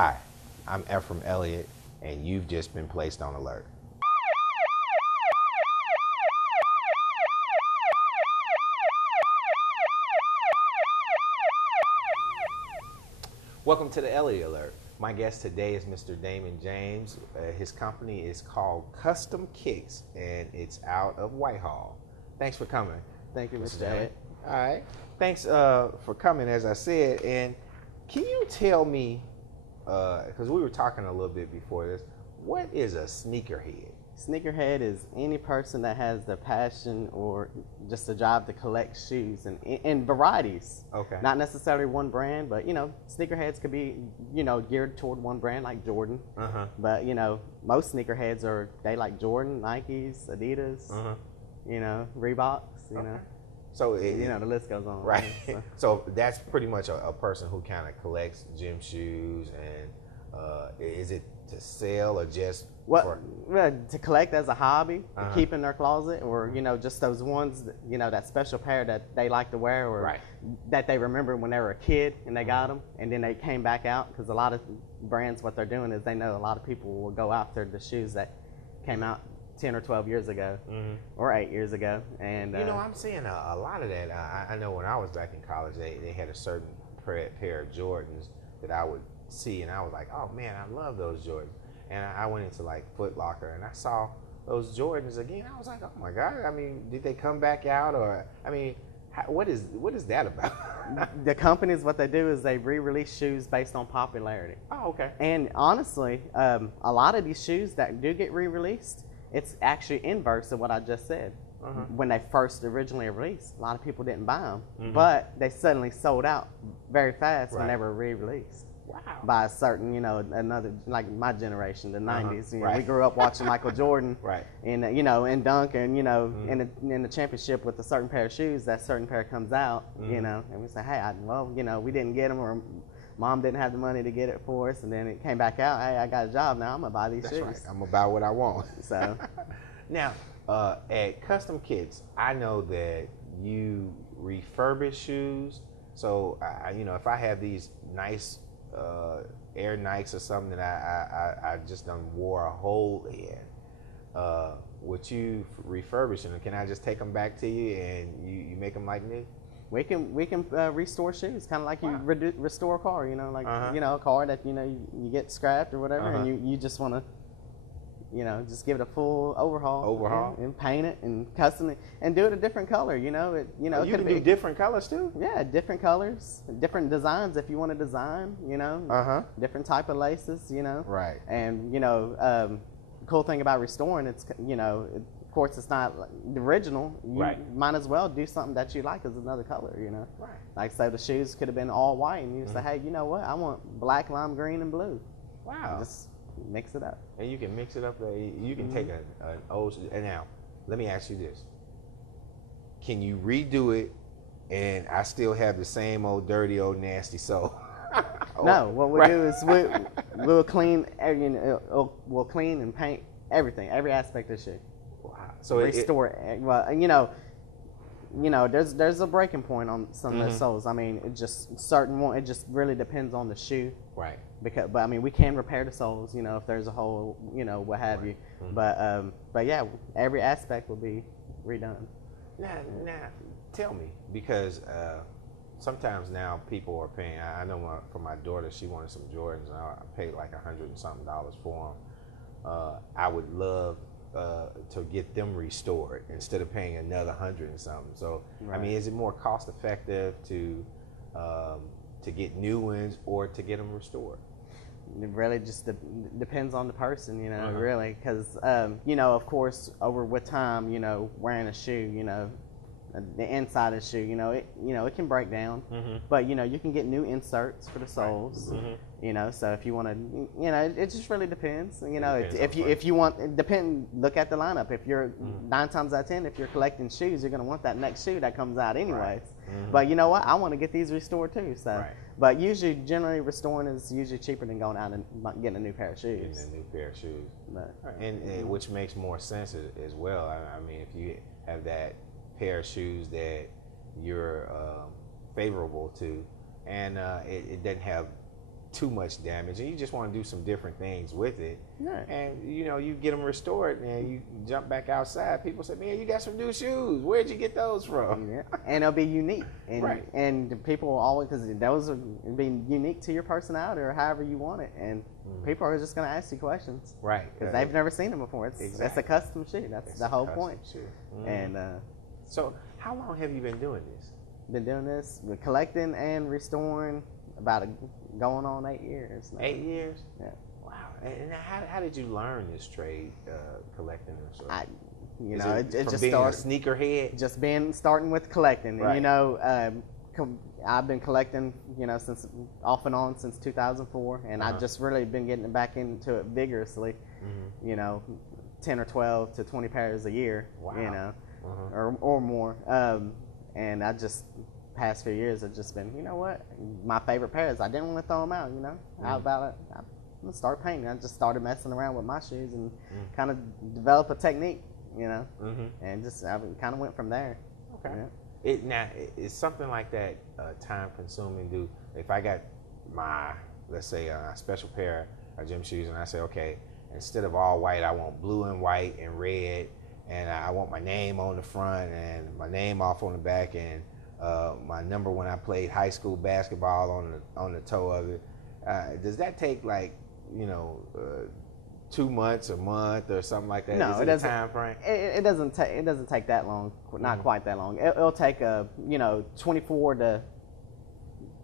Hi, I'm Ephraim Elliott, and you've just been placed on alert. Welcome to the Elliott Alert. My guest today is Mr. Damon James. His company is called Custom Kicks, and it's out of Whitehall. Thanks for coming. Thank you, Mr. Ed. All right. Thanks for coming, as I said. And can you tell me, because we were talking a little bit before this, what is a sneakerhead? Sneakerhead is any person that has the passion or just a job to collect shoes in varieties. Okay. Not necessarily one brand, but sneakerheads could be geared toward one brand like Jordan. But most sneakerheads they like Jordan, Nikes, Adidas, Reeboks. Okay. So the list goes on. Right. So that's pretty much a person who kind of collects gym shoes, and is it to sell or just to collect as a hobby, to keep in their closet, or just those ones that special pair that they like to wear, or that they remember when they were a kid and they got them, and then they came back out, because a lot of brands, what they're doing is they know a lot of people will go after the shoes that came out 10 or 12 years ago, or 8 years ago. And I'm seeing a lot of that. I know when I was back in college, they had a certain pair of Jordans that I would see, and I was like, oh man, I love those Jordans. And I went into like Foot Locker, and I saw those Jordans again. I was like, oh my God, I mean, did they come back out? Or, I mean, what is that about? The companies, what they do is they re-release shoes based on popularity. Oh, okay. And honestly, a lot of these shoes that do get re-released, it's actually inverse of what I just said. When they first originally released, a lot of people didn't buy them, but they suddenly sold out very fast when they were re-released. Wow. By a certain, another, like my generation, the 90s. We grew up watching Michael Jordan, and dunk, and in the championship with a certain pair of shoes. That certain pair comes out, and we say, hey, we didn't get them, or Mom didn't have the money to get it for us, and then it came back out. Hey, I got a job now. I'm gonna buy these shoes. Right. I'm gonna buy what I want. So now, at Custom Kicks, I know that you refurbish shoes. So if I have these nice Air Nikes or something that I just done wore a hole in, would you refurbish them? Can I just take them back to you and you make them like new? we can restore shoes, kind of like you restore a car. A car that you get scrapped or whatever, and you just want to just give it a full overhaul, and paint it and custom it and do it a different color. You can do different colors too. Yeah, different colors, different designs if you want to design. Different type of laces. Right. And the cool thing about restoring, it's of course it's not the original. You might as well do something that you like as another color. Right. Like say the shoes could have been all white, and you say, hey, you know what? I want black, lime green, and blue. Wow. Just mix it up. And you can mix it up. You can take an old. And now, let me ask you this: can you redo it, and I still have the same old dirty, old nasty sole? No. What we do is we'll clean. We'll clean and paint everything, every aspect of the shoe. Wow. So restore it. Well, there's a breaking point on some of the soles. I mean, it just it just really depends on the shoe. Right. But I mean, we can repair the soles, if there's a hole, what have you. But yeah, every aspect will be redone. Now, tell me, because sometimes now people are paying. I know for my daughter, she wanted some Jordans, and I paid like $100 and something for them. I would love to get them restored instead of paying another $100 and something. So, I mean, is it more cost effective to get new ones or to get them restored? It really just depends on the person, really, because of course, with time, wearing a shoe, the inside of the shoe, it can break down, but you can get new inserts for the soles, so if you want to, it just really depends, if you want, look at the lineup. If you're 9 times out of 10, if you're collecting shoes, you're going to want that next shoe that comes out anyways. But you know what, I want to get these restored too, so. But generally restoring is usually cheaper than going out and getting a new pair of shoes. Getting a new pair of shoes, and which makes more sense as well. I mean, if you have that pair of shoes that you're favorable to, and it doesn't have too much damage, and you just want to do some different things with it. Yeah. And you get them restored, and you jump back outside. People say, "Man, you got some new shoes. Where'd you get those from?" Yeah. And it'll be unique, and Right. and people will always, because those are be unique to your personality or however you want it, and people are just gonna ask you questions, Right. Because they've never seen them before. It's Exactly. a custom shoe. That's It's the a whole custom point. shoe. And so, how long have you been doing this? been doing this, with collecting and restoring about going on 8 years now. 8 years. Yeah. Wow. And how did you learn this trade, collecting and sort of? It from just being started a sneakerhead. just starting with collecting. Right. And, I've been collecting, since off and on since 2004, and I've just really been getting back into it vigorously. 10 or 12 to 20 pairs a year. Wow. Or more. And I just past few years have just been, my favorite pairs. I didn't want to throw them out. How about it? I'm gonna start painting. I just started messing around with my shoes and kind of develop a technique. And just I kind of went from there. Okay. Yeah. It's something like that time consuming. If I got my, let's say, a special pair of gym shoes, and I say, okay, instead of all white, I want blue and white and red, and I want my name on the front and my name off on the back, and my number when I played high school basketball on the toe of it. Does that take 2 months, a month, or something like that? No, Is it doesn't. Time frame? It doesn't take. It doesn't take that long. Not quite that long. It'll take 24 to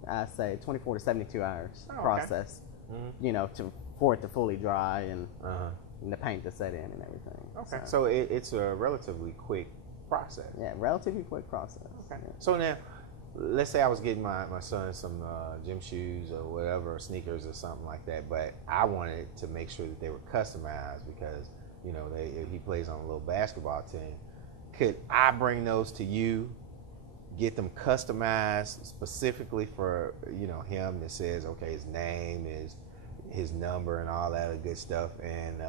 72 hours Oh, okay. process. For it to fully dry and the paint to set in and everything. Okay. So it's a relatively quick process. Yeah, relatively quick process. Okay. Yeah. So now, let's say I was getting my son some gym shoes or whatever, or sneakers or something like that, but I wanted to make sure that they were customized because, he plays on a little basketball team. Could I bring those to you, get them customized specifically for, him, that says, okay, his name is his number and all that good stuff, and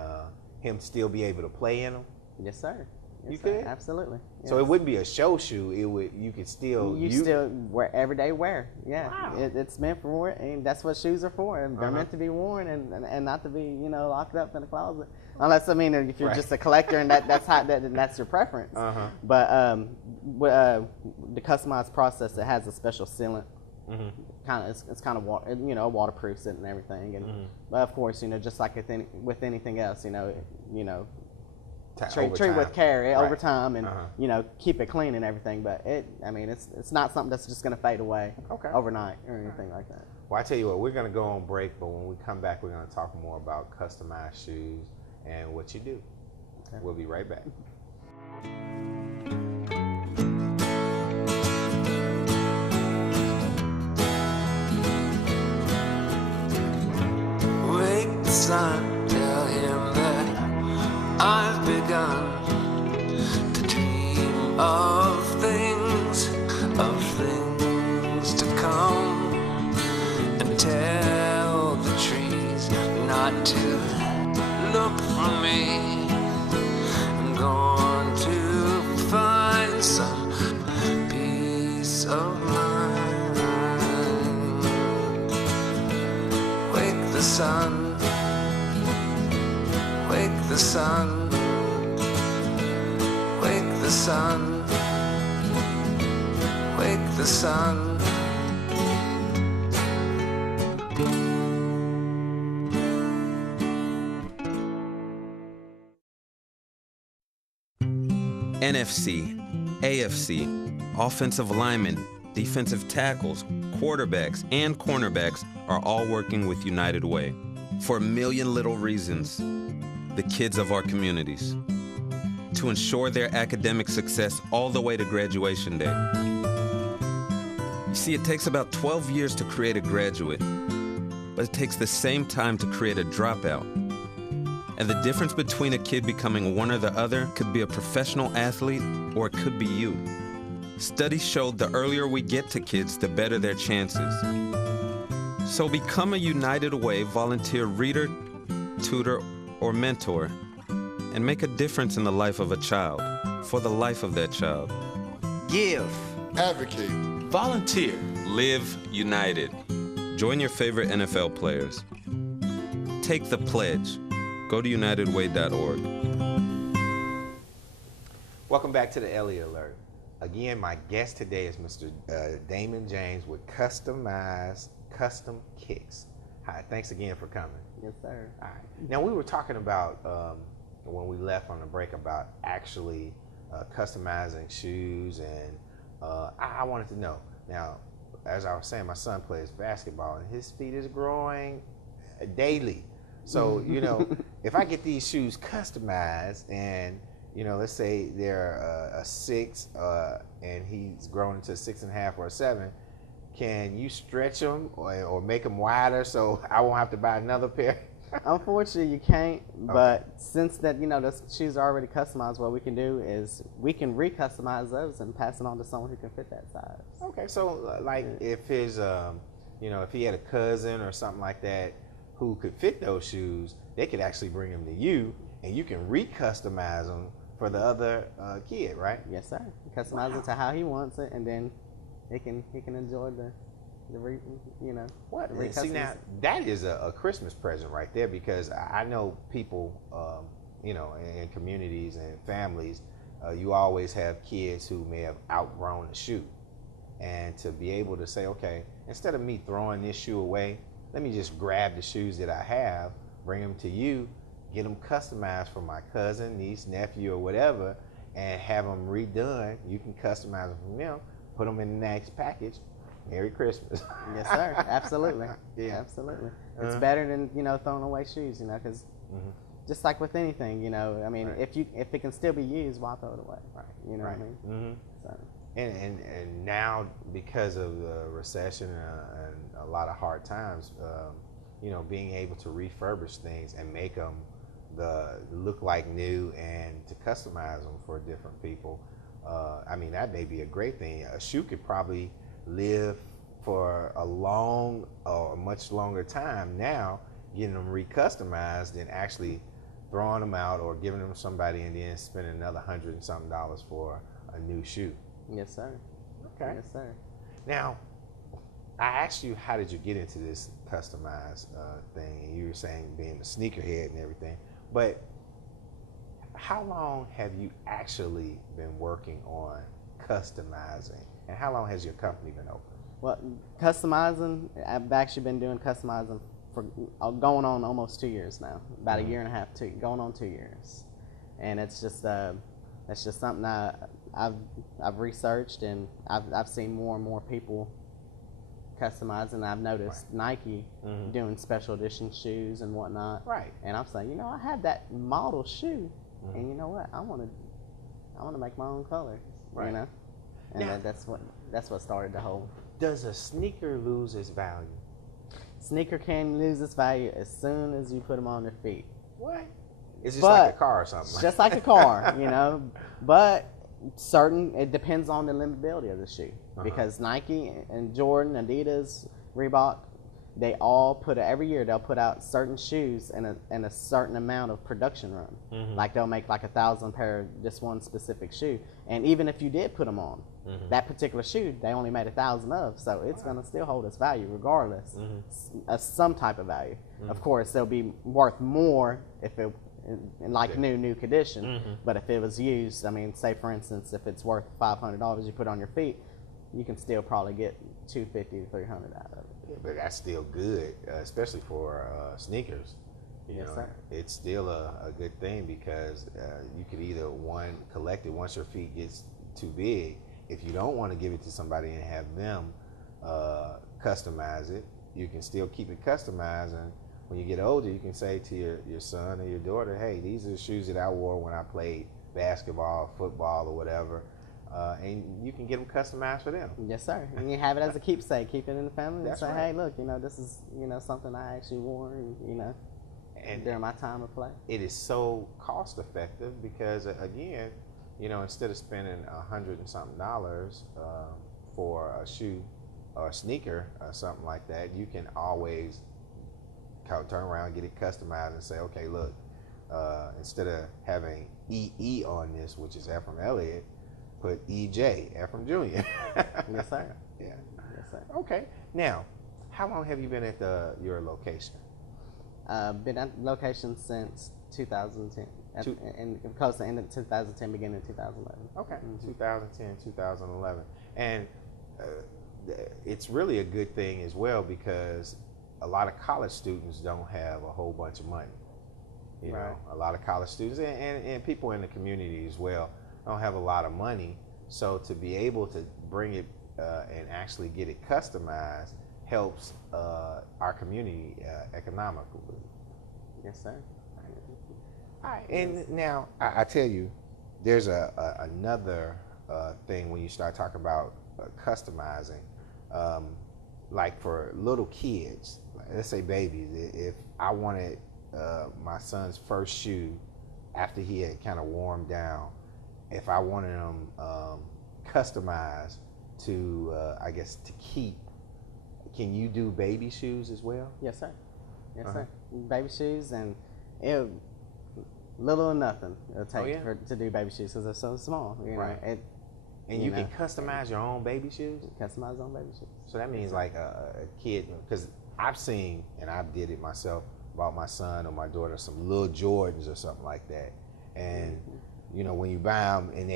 him still be able to play in them? Yes, sir. Yes, You sir. could? Absolutely. So it wouldn't be a show shoe. You could still You still wear everyday wear. Yeah, Wow. it's meant for it, and that's what shoes are for. And they're meant to be worn and not to be locked up in a closet. Unless if you're just a collector and that's your preference. But the customized process, it has a special sealant. It's kind of waterproofs it and everything. And but of course, just like with anything else, treat with care over time, and keep it clean and everything. But it's not something that's just going to fade away overnight or anything like that. Well, I tell you what, we're going to go on break, but when we come back, we're going to talk more about customized shoes and what you do. Okay. We'll be right back. Wake the sun, tell him that I've begun to dream of things to come, and tell the trees not to look for me. I'm going to find some peace of mind. Wake the sun, wake the sun, wake the sun, wake the sun. NFC, AFC, offensive linemen, defensive tackles, quarterbacks, and cornerbacks are all working with United Way for a million little reasons. The kids of our communities, to ensure their academic success all the way to graduation day. You see, it takes about 12 years to create a graduate, but it takes the same time to create a dropout. And the difference between a kid becoming one or the other could be a professional athlete, or it could be you. Studies showed the earlier we get to kids, the better their chances. So become a United Way volunteer reader, tutor, or mentor, and make a difference in the life of a child, for the life of that child. Give. Advocate. Volunteer. Live united. Join your favorite NFL players. Take the pledge. Go to unitedway.org. Welcome back to the Elliott Alert. Again, my guest today is Mr. Damon James with Custom Kicks. Hi, thanks again for coming. Yes, sir. All right. Now, we were talking about, when we left on the break, about actually customizing shoes, and I wanted to know, now, as I was saying, my son plays basketball, and his feet is growing daily. So, you know, if I get these shoes customized, and, you know, let's say they're a 6, and he's grown into a 6.5 or a 7, can you stretch them or make them wider so I won't have to buy another pair? Unfortunately, you can't. But since that, you know, the shoes are already customized, what we can do is we can re-customize those and pass it on to someone who can fit that size. Okay, so like if his, you know, if he had a cousin or something like that who could fit those shoes, they could actually bring them to you, and you can re-customize them for the other kid, right? Yes, sir. Customize it to how he wants it, and then he can enjoy the you know. What? See, now that is a Christmas present right there, because I know people, you know, in communities and families, you always have kids who may have outgrown a shoe, and to be able to say, okay, instead of me throwing this shoe away, let me just grab the shoes that I have, bring them to you, get them customized for my cousin, niece, nephew, or whatever, and have them redone. You can customize them from them, put them in the next package. Merry Christmas. Yes, sir. Absolutely. Yeah, absolutely. It's better than, you know, throwing away shoes, you know, because just like with anything, you know, I mean, if it can still be used, why throw it away? Right. You know what I mean? So. And now, because of the recession and a lot of hard times, you know, being able to refurbish things and make them look like new and to customize them for different people, I mean, that may be a great thing. A shoe could probably live for a much longer time now, getting them recustomized than actually throwing them out or giving them to somebody and then spending another $100 and something for a new shoe. Yes, sir. Okay. Yes, sir. Now, I asked you, how did you get into this customized thing? And you were saying being a sneakerhead and everything, but how long have you actually been working on customizing, and how long has your company been open? Well, customizing, I've actually been doing customizing for going on almost 2 years now. About a year and a half, going on 2 years, and it's just something I've researched, and I've seen more and more people customizing. I've noticed Nike doing special edition shoes and whatnot. Right. And I'm saying, you know, I have that model shoe, and you know what? I want to make my own colors. Right. You know. And now, that's what started the whole. Does a sneaker lose its value? Sneaker can lose its value as soon as you put them on their feet. What? It's just like a car or something. It's just like a car, you know. But it depends on the limitability of the shoe, because Nike and Jordan, Adidas, Reebok, they all every year they'll put out certain shoes in a certain amount of production run. Like they'll make like 1,000 pair of just one specific shoe, and even if you did put them on that particular shoe, they only made 1,000 of, so it's going to still hold its value regardless, some type of value. Of course, they'll be worth more if it like new condition, but if it was used, I mean, say for instance, if it's worth $500, you put it on your feet, you can still probably get $250 to $300 out of it. Yeah, but that's still good, especially for sneakers. You know, sir. It's still a good thing, because you could either collect it once your feet gets too big. If you don't want to give it to somebody and have them customize it, you can still keep it customized, and when you get older, you can say to your son or your daughter, hey, these are the shoes that I wore when I played basketball, football, or whatever. And you can get them customized for them. Yes, sir. And you have it as a keepsake. Keep it in the family. That's and say, right. hey, look, you know, this is, you know, something I actually wore, and, you know, and during my time of play. It is so cost effective, because again, you know, instead of spending $100 and something for a shoe or a sneaker or something like that, you can always turn around and get it customized and say, okay, look, instead of having EE on this, which is Ephraim Elliott, put EJ, Ephraim Jr. Yes, sir. Yeah. Yes, sir. Okay. Now, How long have you been at your location? Been at the location since 2010. And close to the end of 2010, beginning of 2011. Okay, 2010, 2011. And it's really a good thing as well because a lot of college students don't have a whole bunch of money. You know, a lot of college students and people in the community as well don't have a lot of money. So to be able to bring it and actually get it customized helps our community economically. Yes, sir. All right. And now I tell you, there's another thing when you start talking about customizing, like for little kids, let's say babies. If I wanted my son's first shoe after he had kind of warmed down, if I wanted them customized to, I guess, to keep, can you do baby shoes as well? Yes, sir. Yes, sir. Baby shoes, and it little or nothing it'll take to do baby shoes because they're so small. You know, and you can customize your own baby shoes? Customize your own baby shoes. So that means like a kid, because I've seen, and I did it myself, bought my son or my daughter some little Jordans or something like that. And, you know, when you buy them and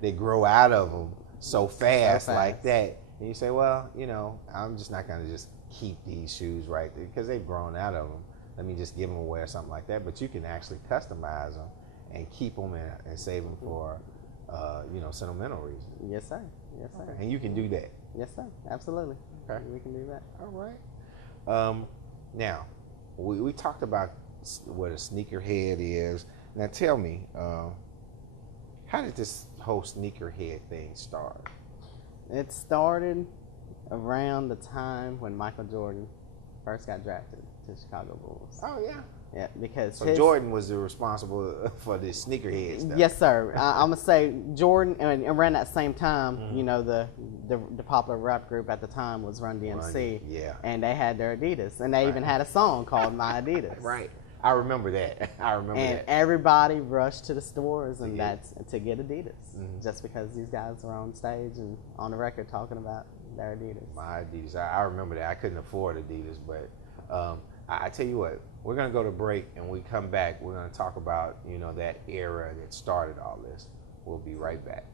they grow out of them so fast like that, and you say, well, you know, I'm just not going to just keep these shoes right there because they've grown out of them. Let me just give them away or something like that. But you can actually customize them and keep them and save them for, you know, sentimental reasons. Yes, sir. Yes, sir. And you can do that. Yes, sir. Absolutely. Okay. We can do that. All right. Now, we talked about what a sneakerhead is. Now, tell me, how did this whole sneakerhead thing start? It started around the time when Michael Jordan first got drafted to the Chicago Bulls. Oh, yeah. Yeah, because so Jordan was the responsible for the sneakerhead stuff. Yes, sir. I'm gonna say Jordan, and around that same time, you know, the popular rap group at the time was Run DMC. And they had their Adidas, and they even had a song called My Adidas. Right. I remember that. And everybody rushed to the stores and that's to get Adidas, just because these guys were on stage and on the record talking about their Adidas. My Adidas. I remember that. I couldn't afford Adidas, but I tell you what, we're gonna go to break, and when we come back, we're gonna talk about, you know, that era that started all this. We'll be right back.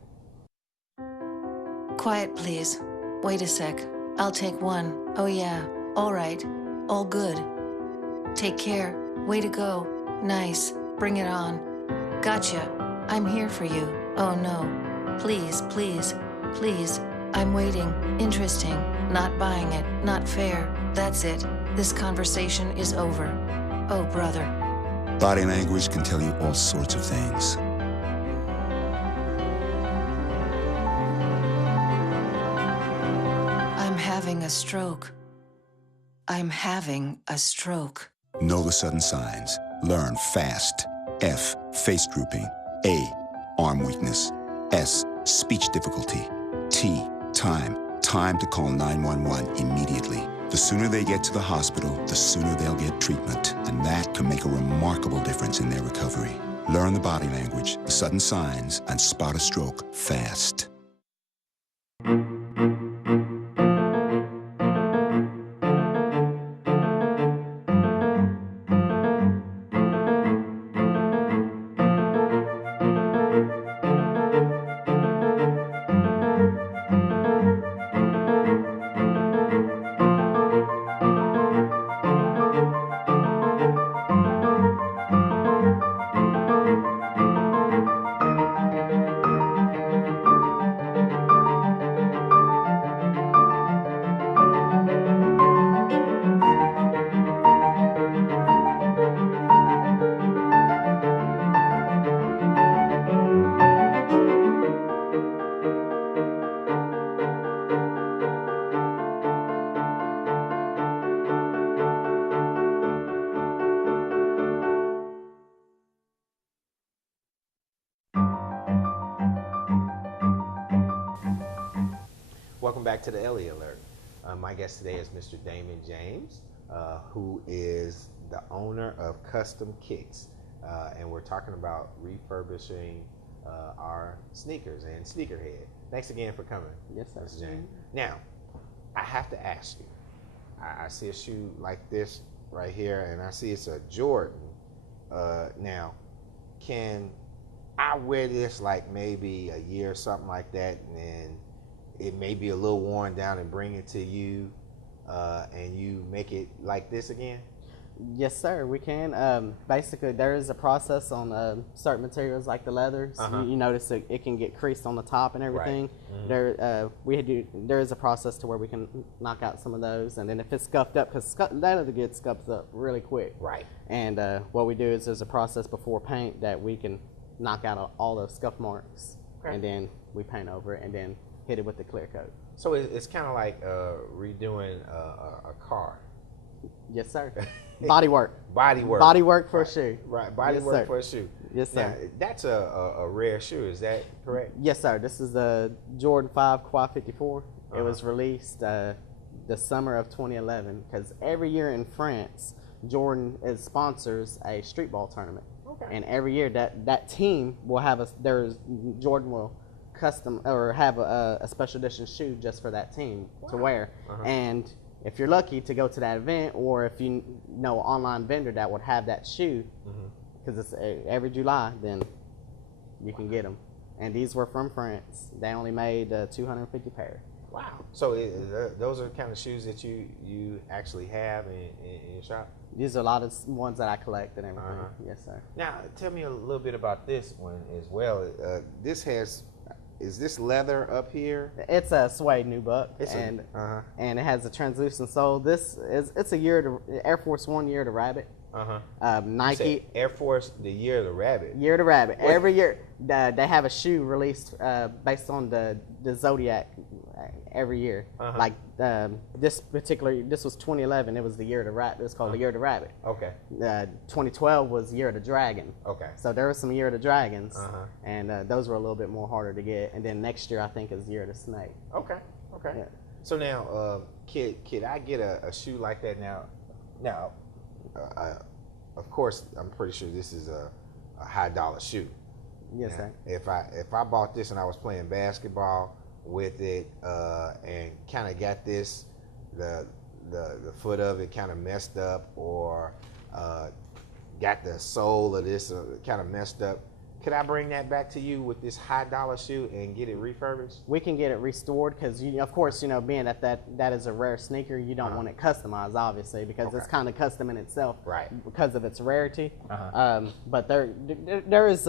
Quiet, please. Wait a sec. I'll take one. Oh yeah. All right. All good. Take care. Way to go. Nice. Bring it on. Gotcha. I'm here for you. Oh no. Please, please, please. I'm waiting. Interesting. Not buying it. Not fair. That's it. This conversation is over. Oh, brother. Body language can tell you all sorts of things. I'm having a stroke. I'm having a stroke. Know the sudden signs. Learn fast. F, face drooping. A, arm weakness. S, speech difficulty. T, time. Time to call 911 immediately. The sooner they get to the hospital, the sooner they'll get treatment, and that can make a remarkable difference in their recovery. Learn the body language, the sudden signs, and spot a stroke fast. Welcome back to the Elliott Alert. My guest today is Mr. Damon James, who is the owner of Custom Kicks, and we're talking about refurbishing our sneakers and sneakerhead. Thanks again for coming, Yes, sir. Mr. James. Now, I have to ask you. I see a shoe like this right here, and I see it's a Jordan. Now, can I wear this like maybe a year or something like that, and then it may be a little worn down, and bring it to you, and you make it like this again? Yes, sir, we can. Basically, there is a process on certain materials like the leathers. You notice it can get creased on the top and everything. Right. Mm-hmm. There is a process to where we can knock out some of those, and then if it's scuffed up, because leather gets scuffed up really quick. Right. And what we do is there's a process before paint that we can knock out all those scuff marks, and then we paint over it, and then hit it with the clear coat. So it's kind of like redoing a car. Yes, sir. Body work. Body work. Body work for a shoe. Right. Body Yes, work sir. for a shoe. Yes, sir. Now, that's a rare shoe. Is that correct? Yes, sir. This is the Jordan 5 Quad 54. It was released the summer of 2011 because every year in France, Jordan sponsors a street ball tournament. Okay. And every year that team will have Jordan will custom or have a special edition shoe just for that team to wear. And if you're lucky to go to that event, or if you know an online vendor that would have that shoe, because it's every July, then you can get them. And these were from France. They only made 250 pair. Wow. So those are the kind of shoes that you actually have in your shop? These are a lot of ones that I collect and everything. Yes, sir. Now, tell me a little bit about this one as well. Is this leather up here? It's a suede nubuck, and it has a translucent sole. It's a Air Force 1 year to rabbit. Nike Air Force, the year of the rabbit. Year to rabbit. What? Every year they have a shoe released based on the zodiac every year. Like this was 2011. It was the year of the rabbit. It was called the year of the rabbit. Okay. 2012 was year of the dragon. Okay. So there was some year of the dragons, and those were a little bit more harder to get. And then next year I think is year of the snake. Okay. Okay. Yeah. So now, could I get a shoe like that now? Now, of course, I'm pretty sure this is a high dollar shoe. Yes, now, sir. If I bought this and I was playing basketball with it and kind of got this, the foot of it kind of messed up, or got the sole of this kind of messed up, could I bring that back to you with this high dollar shoe and get it refurbished? We can get it restored because, of course, being that is a rare sneaker, you don't want it customized, obviously, because it's kind of custom in itself, right? Because of its rarity. But there is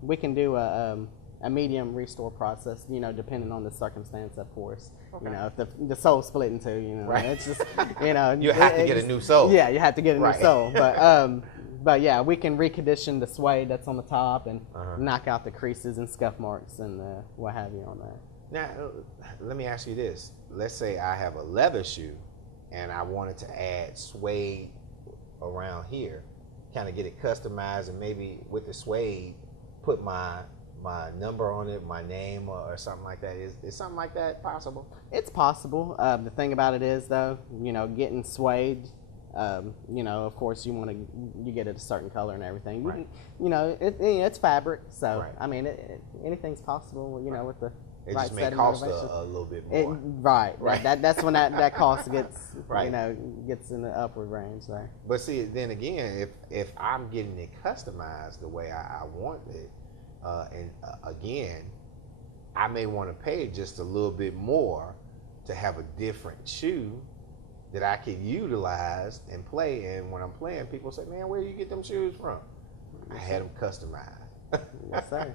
we can do a medium restore process, depending on the circumstance, of course. Okay. If the sole's split in two, right? It's just, you have to get a new sole. Yeah, you have to get a new sole, but yeah, we can recondition the suede that's on the top and knock out the creases and scuff marks and what have you on that. Now, let me ask you this. Let's say I have a leather shoe and I wanted to add suede around here, kind of get it customized, and maybe with the suede, put my number on it, my name, or something like that. Is something like that possible? It's possible. The thing about it is, though, getting suede, of course you get it a certain color and everything. Right. It's fabric, so right. I mean, anything's possible. Right. With the it right just may cost a little bit more. Right. That's when that cost gets right. Gets in the upward range there. But see, then again, if I'm getting it customized the way I want it, and again, I may want to pay just a little bit more to have a different shoe that I can utilize and play. And when I'm playing, people say, "Man, where do you get them shoes from?" I had them customized. Yes, sir.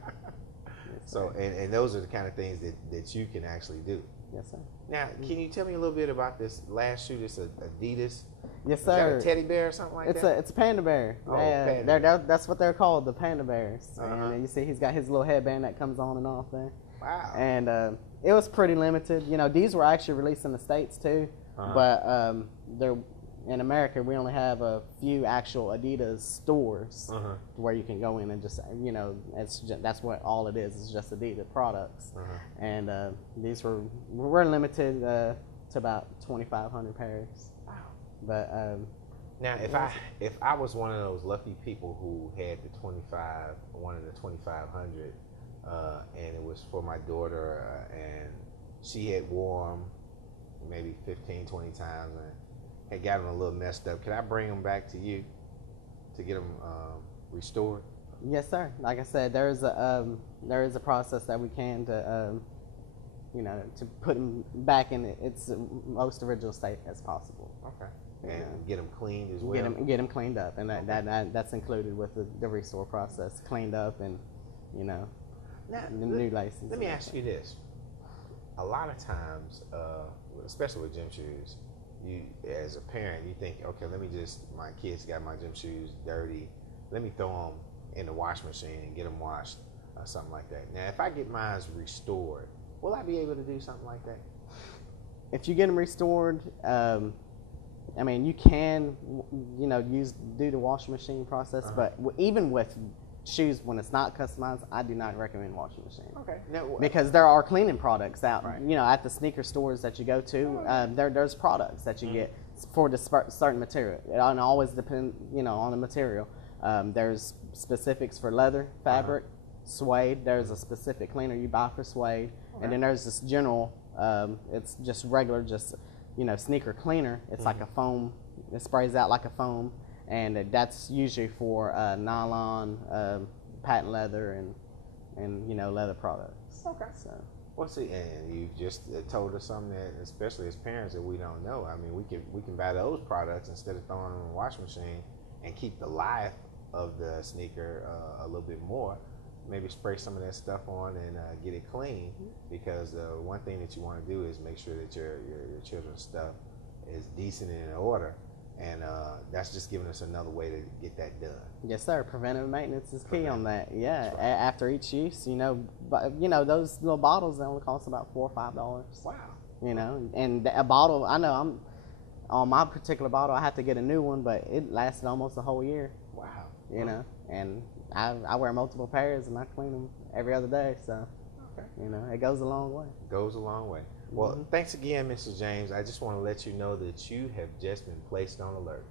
So, and those are the kind of things that you can actually do. Yes, sir. Now, can you tell me a little bit about this last shoe, this Adidas? Yes, sir. Is that a teddy bear or something like that? It's a panda bear. Oh, panda bear. That's what they're called, the panda bears. And you see he's got his little headband that comes on and off there. Wow. And it was pretty limited. These were actually released in the States too, but they're in America. We only have a few actual Adidas stores where you can go in and just that's what all it is. It's just Adidas products. And these were limited to about 2,500 pairs. Wow. But now, if I was one of those lucky people who had one of the 2,500, and it was for my daughter, and she had worn maybe 15, 20 times and had got them a little messed up. Can I bring them back to you to get them restored? Yes, sir. Like I said, there is a process that we can to to put them back in its most original state as possible. Okay. And get them cleaned as well. Get them cleaned up, and that's included with the restore process, cleaned up, and now, the new license. Let me ask you this: a lot of times, especially with gym shoes, you as a parent, you think, okay, my kids got my gym shoes dirty, let me throw them in the wash machine and get them washed, or something like that. Now, if I get mine restored, will I be able to do something like that? If you get them restored, you can, do the washing machine process, but even with shoes, when it's not customized, I do not recommend washing machine. Okay. Now, because there are cleaning products out, right. At the sneaker stores that you go to. There's products that you get for the certain material. It always depends, on the material. There's specifics for leather, fabric, suede. There's a specific cleaner you buy for suede, and then there's this general. It's just regular, sneaker cleaner. It's like a foam. It sprays out like a foam, and that's usually for nylon, patent leather, and leather products. Okay. So. Well, see, and you just told us something that, especially as parents, that we don't know. I mean, we can buy those products instead of throwing them in the washing machine and keep the life of the sneaker a little bit more. Maybe spray some of that stuff on and get it clean, because one thing that you want to do is make sure that your children's stuff is decent and in order, and that's just giving us another way to get that done. Yes, sir. Preventive maintenance is key on that. Yeah, right. After each use, those little bottles, they only cost about $4 or $5. Wow. And a bottle, I know I'm on my particular bottle, I have to get a new one, but it lasted almost a whole year. Wow. And I wear multiple pairs and I clean them every other day, so it goes a long way. Goes a long way. Well, thanks again, Mr. James. I just want to let you know that you have just been placed on alert.